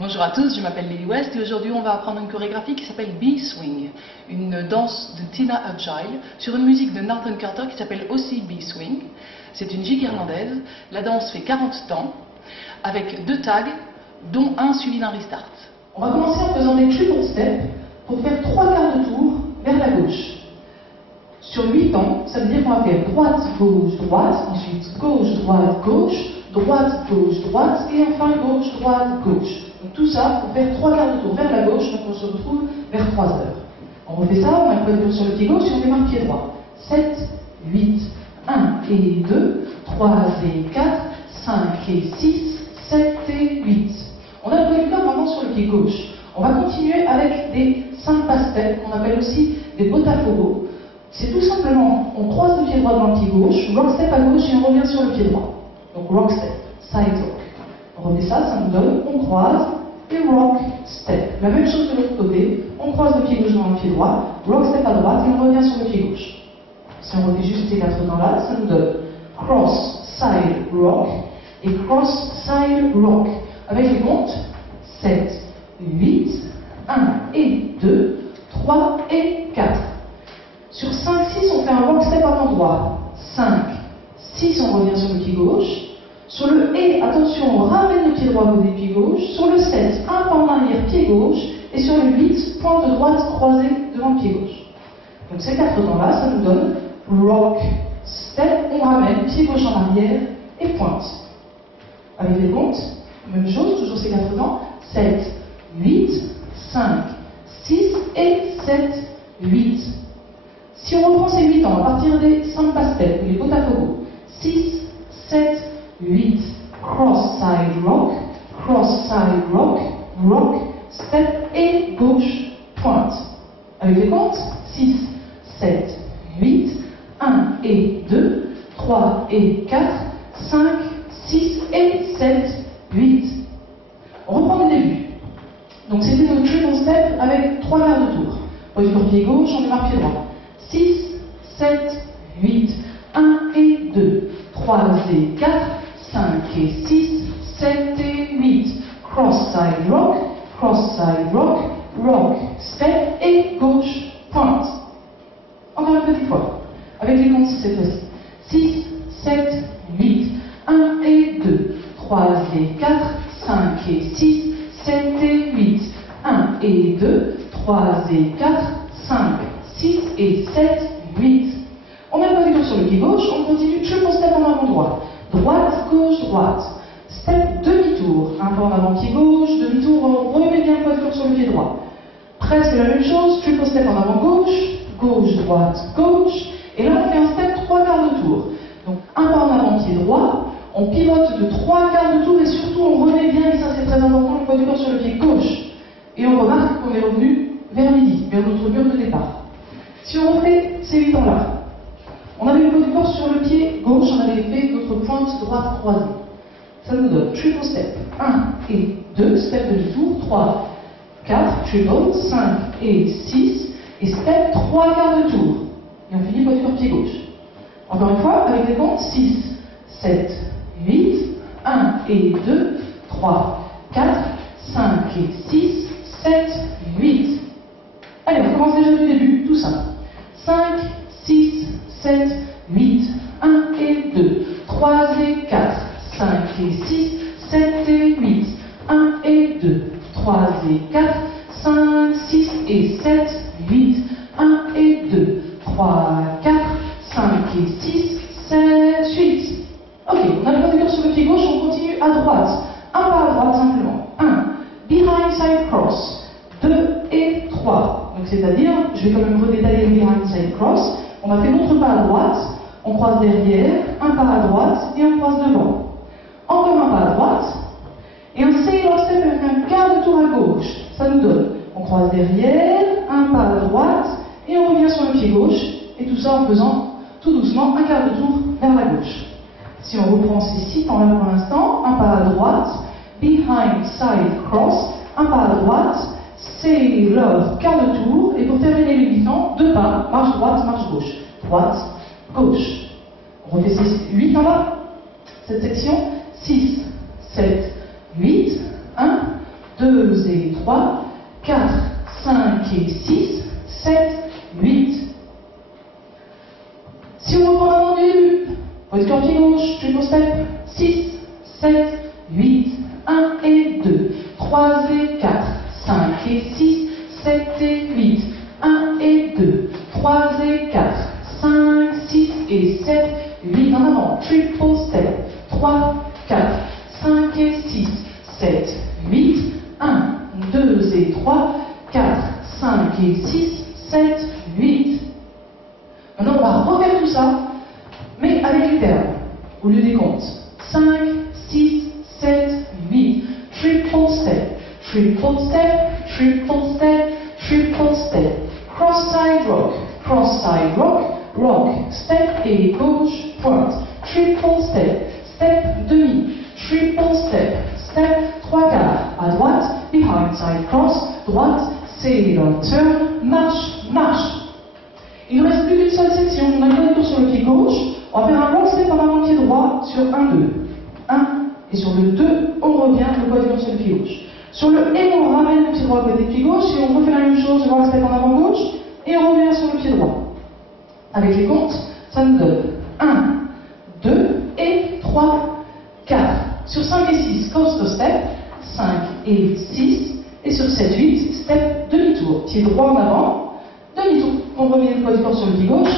Bonjour à tous, je m'appelle Lily West et aujourd'hui on va apprendre une chorégraphie qui s'appelle B-Swing, une danse de Tina Agile sur une musique de Norton Carter qui s'appelle aussi B-Swing. C'est une gigue irlandaise, la danse fait 40 temps avec 2 tags dont un suivi d'un restart. On va commencer en faisant des triple steps pour faire 3 quarts de tour vers la gauche. Sur 8 temps, ça veut dire qu'on va faire droite, gauche, droite, ensuite gauche, droite, gauche, droite, gauche, droite et enfin gauche, droite, gauche. Donc tout ça pour faire 3 quarts de tour vers la gauche, donc on se retrouve vers 3 heures. On refait ça, on a le poids de tour sur le pied gauche et on démarre pied droit. 7, 8, 1 et 2, 3 et 4, 5 et 6, 7 et 8. On a le poids du corps maintenant sur le pied gauche. On va continuer avec des 5 pas steps qu'on appelle aussi des botafogo. C'est tout simplement, on croise le pied droit dans le pied gauche, rock step à gauche et on revient sur le pied droit. Donc rock step, side rock. On remet ça, ça nous donne, on croise et rock step. La même chose de l'autre côté, on croise le pied gauche dans le pied droit, rock step à droite et on revient sur le pied gauche. Si on refait juste ces 4 temps-là, ça nous donne cross, side, rock et cross, side, rock. Avec les comptes, 7, 8, 1 et 2, 3 et 4. Sur 5, 6, on fait un rock step avant droit. 5, 6, on revient sur le pied gauche. Sur le et, attention, on ramène le pied droit au pied gauche. Sur le 7, un pas en arrière, pied gauche. Et sur le 8, pointe de droite croisé devant le pied gauche. Donc ces 4 temps-là, ça nous donne rock step, on ramène, pied gauche en arrière et pointe. Avec les comptes, même chose, toujours ces 4 temps. 7, 8, 5, 6 et 7, 8. Si on reprend ces 8 temps à partir des 5 pas steps, les botafogo, 6, 7, 8, cross side rock, rock, step et gauche, pointe. Avec les comptes, 6, 7, 8, 1 et 2, 3 et 4, 5, 6 et 7, 8. On reprend le début. Donc c'était notre triple step avec 3 quarts de tour. Poids du corps pied gauche, on démarre pied droit. 6, 7, 8, 1 et 2, 3 et 4, 5 et 6, 7 et 8. Cross side rock, rock, step et gauche, pointe. Encore une petite fois, avec les comptes cette fois-ci. 6, 7, 8, 1 et 2, 3 et 4, 5 et 6, 7 et 8. 1 et 2, 3 et 4, 5, 6 et 7, 8. On met pas du tout sur le pied gauche, on continue triple step en avant droit. Droite, gauche, droite. Step demi-tour. Un pas en avant pied gauche, demi-tour, on remet bien le poids du corps sur le pied droit. Presque la même chose, triple step en avant gauche, droite, gauche. Et là on fait un step 3 quarts de tour. Donc un pas en avant pied droit, on pivote de 3 quarts de tour et surtout on remet bien, et ça c'est très important, le poids du corps sur le pied gauche. Et on remarque qu'on est revenu vers midi, vers notre mur de départ. Si on refait ces 8 temps-là, on avait le poids du corps sur le pied gauche, on avait fait notre pointe droite croisée. Ça nous donne triple step 1 et 2, step demi-tour, 3, 4, triple, 5 et 6, et step 3 quarts de tour. Et on finit poids du corps pied gauche. Encore une fois, avec les comptes 6, 7, 8, 1 et 2, 3, 4, 5 et 6, 7, 8. Allez, on commence déjà du début, tout simple. 5, 6, 7, 8, 1 et 2, 3 et 4, 5 et 6, 7 et 8, 1 et 2, 3 et 4, 5, 6 et 7, 8, 1 et 2, 3, 4, 5 et 6, 7, 8. Ok, on a le poids du corps sur le pied gauche, on continue à droite. Un pas à droite simplement. 1, behind side cross. 2 et 3. Donc c'est-à-dire, je vais quand même redétailler le behind side cross. On a fait notre pas à droite, on croise derrière, un pas à droite et on croise devant. Encore un pas à droite, et un sailor step avec un quart de tour à gauche. Ça nous donne, on croise derrière, un pas à droite, et on revient sur le pied gauche, et tout ça en faisant tout doucement un quart de tour vers la gauche. Si on reprend ces 6 temps-là pour l'instant, un pas à droite, behind side cross, un pas à droite, sailor, quart de tour, et pour terminer les 8 temps, 2 pas, marche droite, marche gauche. Droite, gauche. On refait ces 8 temps-là. Cette section, 6, 7, 8, 1, 2 et 3, 4, 5 et 6, 7, 8. Si on reprend l'avant du début, poids du corps pied gauche, triple step, 6, 7, 8, 1 et 2, 3 et 4, 5 et 6, 7 et 8, 1 et 2, 3 et 4, 5, 6 et 7, 8 en avant, triple step, 3, 4, 5 et 6, 7, 8, 1, 2 et 3, 4, 5 et 6, 7, 8. Maintenant, on va refaire tout ça, mais avec les termes, au lieu des comptes. 5, 6, 7, 8. Triple step, triple step, triple step, triple step. Cross-side rock, rock, step et gauche, pointe. Triple step, step demi. Triple step, step, 3 quarts. À droite, behind side cross, droite, sailor turn, marche, marche. Il ne reste plus qu'une seule section. On a le retour sur le pied gauche. On va faire un rock step en avant le pied droit sur 1, 2. 1. Et sur le 2, on revient le poids du corps sur le pied gauche. Sur le et, on ramène le pied droit à côté du pied gauche et on refait la même chose, rock step en avant gauche et on revient sur le pied droit. Avec les comptes, ça nous donne 1, 2 et 3, 4. Sur 5 et 6, coaster step, 5 et 6. Et sur 7, 8, step demi-tour. Pied droit en avant, demi-tour. On revient le poids du corps sur le pied gauche.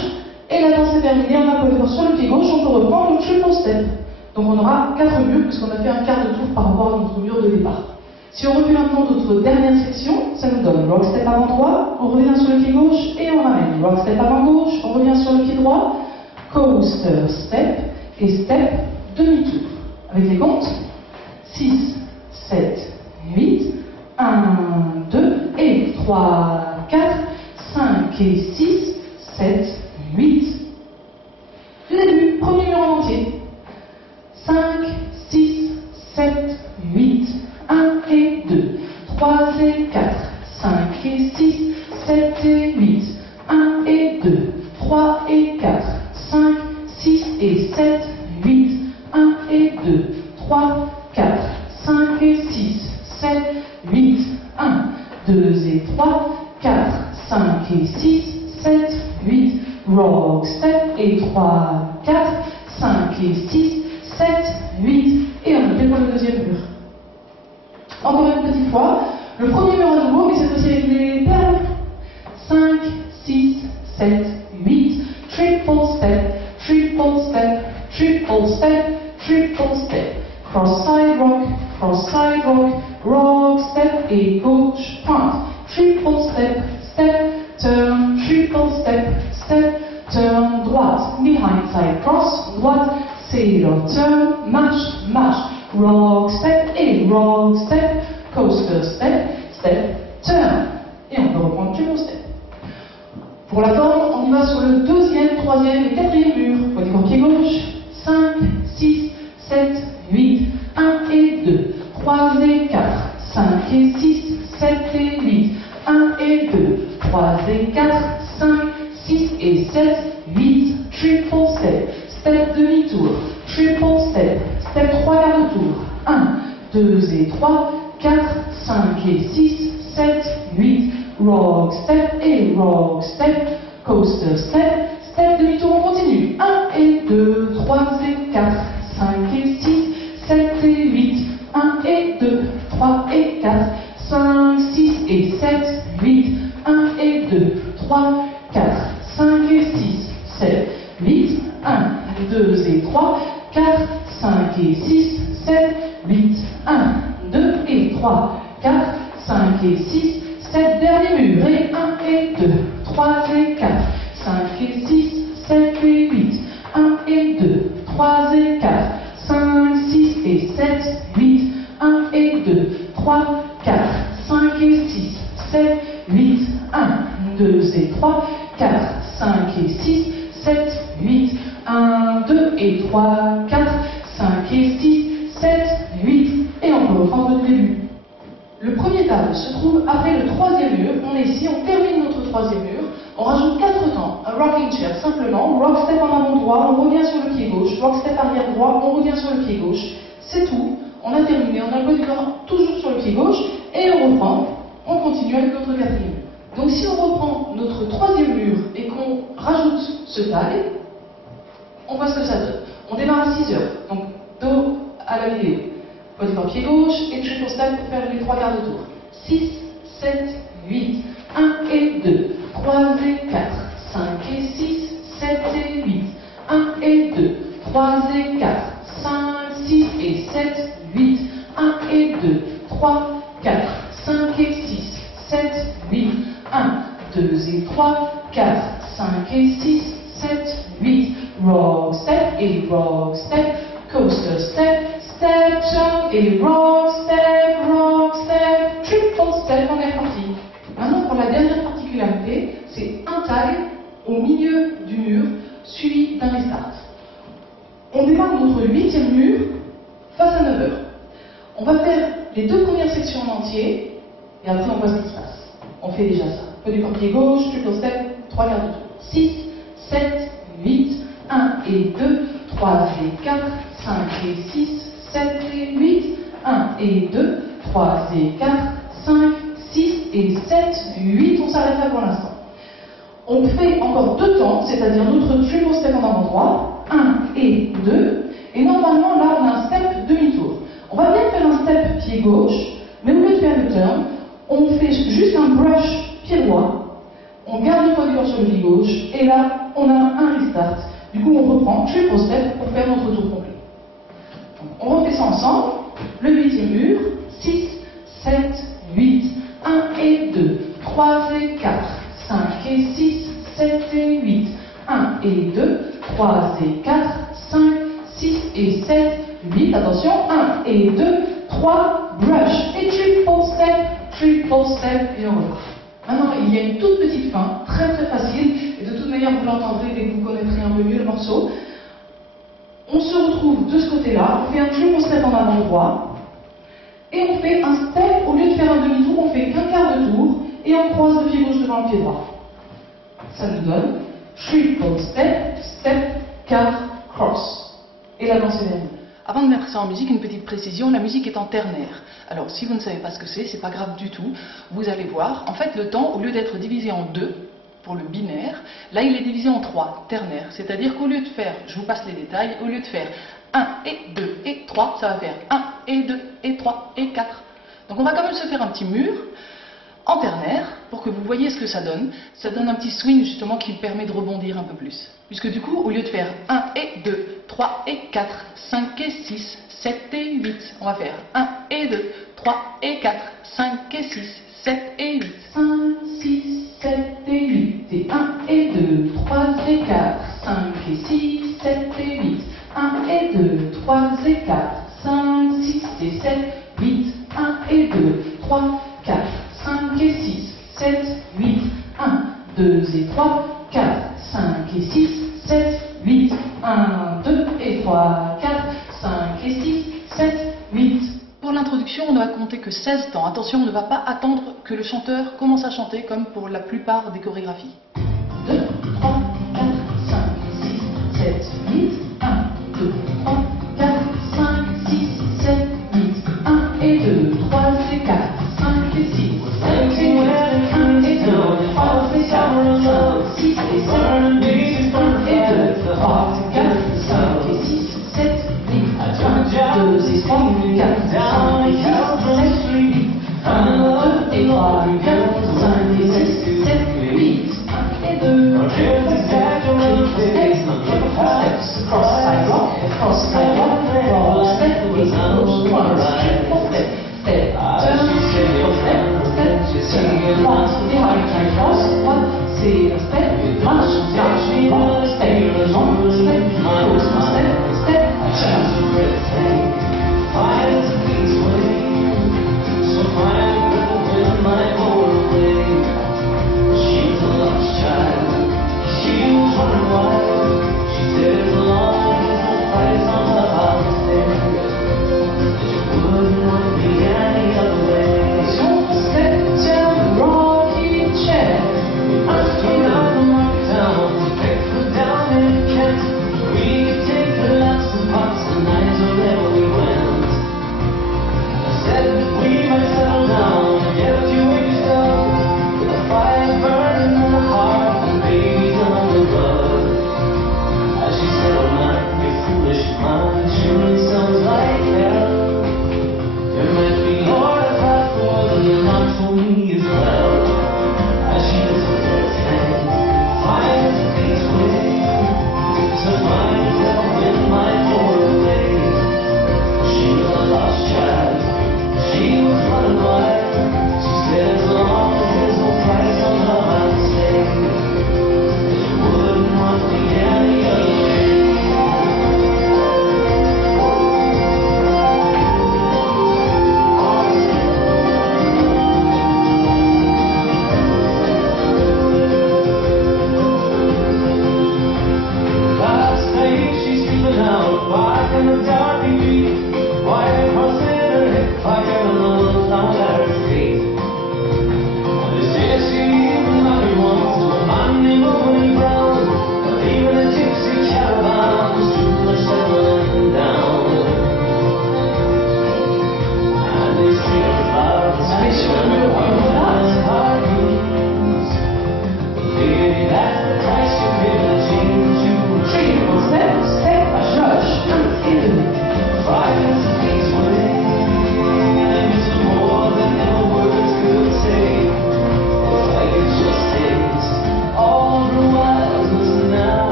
Et la danse est terminée, on a le poids du corps sur le pied gauche, on peut reprendre le triple step. Donc on aura 4 murs, puisqu'on a fait un quart de tour par rapport à notre mur de départ. Si on revient maintenant notre dernière section, ça nous donne rock step avant droit, on revient sur le pied gauche et on ramène. Rock step avant gauche, on revient sur le pied droit, coaster step et step demi-tour. Avec les comptes, 6, 7, 8, 1, 2 et 3, 4, 5 et 6, 7, 8. Du début, premier mur en entier. 5, 6, 7, 8, 1 et 2, 3 et 4, 5 et 6, 7 et 8, 1 et 2, 3 et 4, 5, 6 et 7, 8, 1 et 2, 3, 4, 5 et 6, 7, 8, 1, 2 et 3, 4, 5 et 6, 7, 8, rock step et 3, 4, 5 et 6, 7, 8, et on fait pour le deuxième mur. Encore une petite fois, le premier mur à nouveau, mais cette fois-ci avec les termes. 5, 6, 7, 8, triple step, triple step, triple step, triple step. Cross-side rock, rock step et gauche pointe. Triple step, step, turn, triple step, step, turn, droite. Behind side cross, droite, sailor turn, marche, marche. Rock step et rock step, coaster step, step, turn. Et on peut reprendre triple step. Pour la forme, on y va sur le deuxième, troisième et quatrième mur. Poids du corps pied gauche. 5, 6, 7, 8, 1 et 2, 3 et 4, 5 et 6, 7 et 8, 1 et 2, 3 et 4, 5, 6 et 7, 8, triple step, step demi-tour, triple step, step 3 quarts de tour, 1, 2 et 3, 4, 5 et 6, 7, 8, rock step et rock step, coaster step, step demi-tour, on continue, 1 et 2, 3 et 4, 5 et 6, 7 et 8, 1 et 2, 3 et 4, 5, 6 et 7, 8, 1 et 2, 3, 4, 5 et 6, 7, 8, 1, 2 et 3, 4, 5 et 6, 7, 8, 1, 2 et 3, 4, 5 et 6, 7, dernier mur, et 1 et 2, 3 et 4, 5 et 6, 7 et 8, 1 et 2, 3 et 4, 5, 6 et 7, 8, 1 et 2, 3, 4, 5 et 6, 7, 8, 1, 2 et 3, 4, 5 et 6, 7, 8, 1, 2 et 3, 4, 5 et 6, 7, 8, et on peut reprendre le début. Le premier table se trouve après le troisième mur. On est ici, on termine notre troisième mur. On rajoute 4 temps. Un rocking chair simplement, rock step en avant droit, on revient sur le pied gauche, rock step arrière droit, on revient sur le pied gauche. C'est tout. On a terminé. On a le poids du corps toujours sur le pied gauche et on reprend, on continue avec notre quatrième mur. Donc si on reprend notre troisième mur et qu'on rajoute ce tag, on voit ce que ça donne. On démarre à 6 heures, donc dos à la vidéo. Poids du corps pied gauche et triple step pour faire les 3 quarts de tour. 6, 7, 8, 1 et 2, 3 et 4, 5 et 6, 7 et 8, 1 et 2, 3 et 4, 5, 6 et 7, 8, 1 et 2, 3, 4, 5 et 6, 7, 8, 1, 2 et 3, 4, 5 et 6, 7, 8, rock step et rock step, coaster step, step jump et rock step, triple step, on est parti. Maintenant pour la dernière particularité, c'est un tag au milieu du mur suivi d'un restart. On démarre notre 8e mur face à 9 heures. On va faire les 2 premières sections en entier et après on voit ce qui se passe. On fait déjà ça. Poids du corps pied gauche, triple step, 3 quarts de tour. 6, 7, 8, 1 et 2, 3 et 4, 5 et 6, 7 et 8, 1 et 2, 3 et 4, 5, 6 et 7, 8. On s'arrête là pour l'instant. On fait encore 2 temps, c'est-à-dire notre triple step en avant droit, 1 et 2, et normalement là on a un step demi-tour. On va bien faire un step pied gauche, mais au lieu de faire le turn, on fait juste un brush pied droit, on garde le poids du corps sur le pied gauche, et là on a un restart. Du coup on reprend triple step pour faire notre tour complet. Donc, on refait ça ensemble, le 8e mur, 6, 7, 8, 1 et 2, 3 et 4, 5 et 6, 7 et 8, 1 et 2, 3 et 4, 5, 6 et 7, 8, attention, 1 et 2, 3, brush, et triple step, et on repart. Maintenant, il y a une toute petite fin, très facile, et de toute manière, vous l'entendrez dès que vous connaîtrez un peu mieux le morceau. On se retrouve de ce côté-là, on fait un triple step en avant droit, et on fait un step, au lieu de faire un demi-tour, on fait qu'un quart de tour, et on croise le pied gauche devant le pied droit. Ça nous donne triple step, step, quart, cross. Et la danse est dernière. Avant de mettre ça en musique, une petite précision, la musique est en ternaire. Alors si vous ne savez pas ce que c'est pas grave du tout. Vous allez voir, en fait le temps, au lieu d'être divisé en 2, pour le binaire, là il est divisé en 3, ternaire. C'est-à-dire qu'au lieu de faire, je vous passe les détails, au lieu de faire 1 et 2 et 3, ça va faire 1 et 2 et 3 et 4. Donc on va quand même se faire un petit mur en ternaire, pour que vous voyez ce que ça donne. Ça donne un petit swing justement qui permet de rebondir un peu plus. Puisque du coup, au lieu de faire 1 et 2, 3 et 4, 5 et 6, 7 et 8, on va faire 1 et 2, 3 et 4, 5 et 6, 7 et 8. 5, 6, 7 et 8, et 1 et 2, 3 et 4, 5 et 6, 7 et 8, 1 et 2, 3 et 4, 5, 6 et 7, 8, 1 et 2, 3, 4, 5 et 6, 7, 8, 1, 2 et 3, 4, 5 et 6, 7, 8, 1, 2 et 3, 4, 5 et 6, 7, 8. Pour l'introduction, on ne va compter que 16 temps. Attention, on ne va pas attendre que le chanteur commence à chanter comme pour la plupart des chorégraphies. 2, 3, 4, 5, 6, 7, 8, 1, 2,